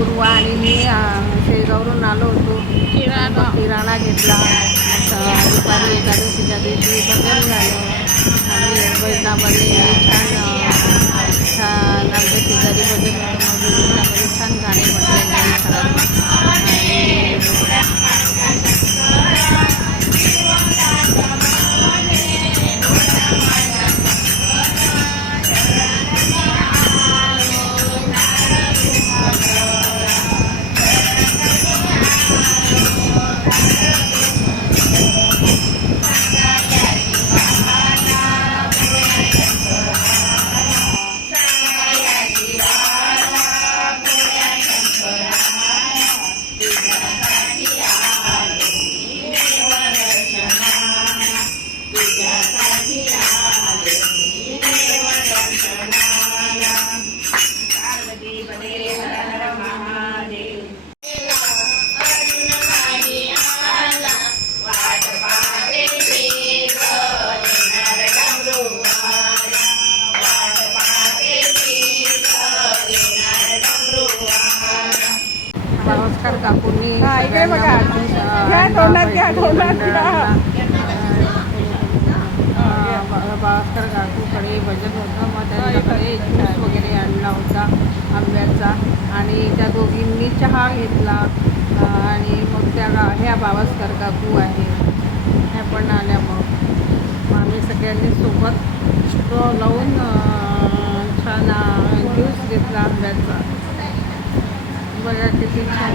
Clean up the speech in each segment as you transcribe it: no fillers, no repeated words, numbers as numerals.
पूर्वा आणि मी शेगावरून आलो होतो. किराणा घेतला. दुपारी एकादशीच्या दिवशी भजन झालं आणि भजनामध्ये छान आमच्या शेजारी भजन होतं. मग भजनामध्ये छान गाणे म्हटले भास्कर काकूंनी भास्कर काकूकडे भजन होतं. मग त्यांच्याकडे ज्यूस वगैरे आणला होता आंब्याचा आणि त्या दोघींनी चहा घेतला आणि मग त्या ह्या भास्कर काकू आहे ह्या पण आल्या. मग आम्ही सगळ्यांनी सोबत स्ट्रॉ लावून छान ज्यूस घेतला आंब्याचा. बघा किती छान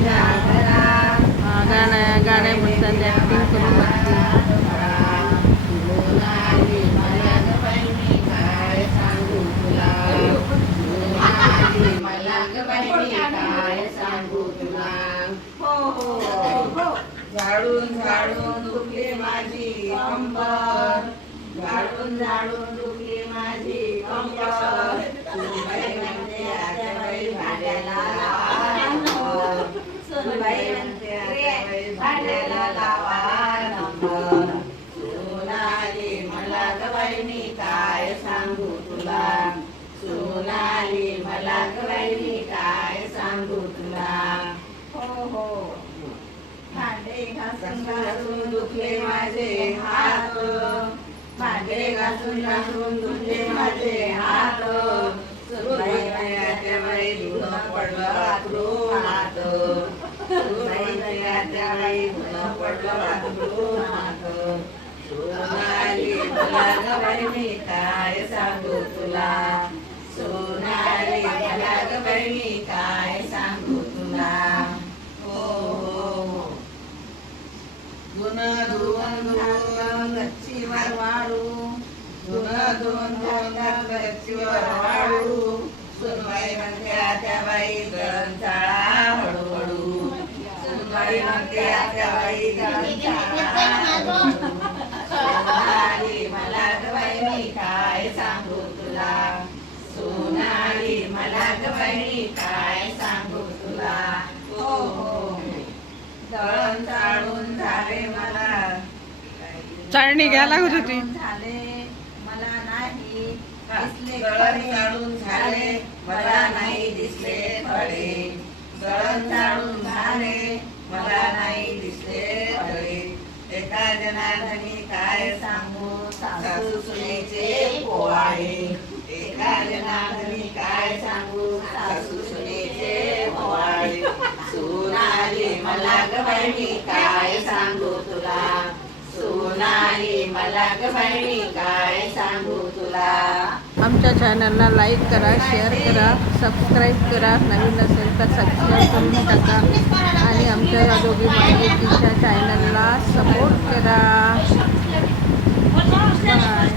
गाण्या म्हणतात, ॲक्टिंग करून लागते. झाडून झाडून दुखली माझी कंबर, झाडून झाडून दुखली माझी कंबर, सुनबाई म्हणते आत्याबाई भाड्याला लावा नंबर, सुनबाई म्हणते आत्याबाई भाड्याला लावा नंबर. सोनाली मला ग बाई मी काय सांगू तुला, सोनाली मला ग बाई मी काय सांगू तुला. हो हो भांडे घासून घासून दुखले माझे हात, भांडे घासून घासून दुखले माझे हात, सुनबाई आत्याबाई धुणं पडलं बाथरूमात, सुनबाई आत्याबाई धुणं पडलं बाथरूमात. सोनाली मला ग बाई मी काय सांगू तुला, सोनाली मला ग बाई मी काय सांगू तुला. धुणं धुवून धुवून गच्चीवर वाळू, धुणं धुवून धुवून गच्चीवर वाळू, सुनबाई म्हणते आत्याबाई दळण चाळा हळूहळू, सुनबाई म्हणते आत्याबाई दळण चाळा हळूहळू. सोनाली मला ग बाई मी काय सांगू तुला, सोनाली मला ग बाई मी काय सांगू तुला. हो हो दळण चाळून झाले मला, चाळणी घ्यायला लागत होती. झाले मला नाही दिसले, दळण चाळून झाले मला नाही दिसले खडे, दळण चाळून झाले मला नाही दिसले खडे. एका जनार्दनी काय सांगू सासू सुनेचे पोवाडे, एका जनार्दनी काय सांगू सासू सुनेचे पोवाडे. सोनाली मला ग बाई मी काय सांगू तुला, सोनाली मला ग बाई मी काय सांगू तुला. आमच्या चॅनलला लाईक करा, शेअर करा, सबस्क्राईब करा. नवीन असेल तर सबस्क्राईब करून टाका आणि आमच्या या दोघी माहितीच्या चॅनलला सपोर्ट करा. बाय.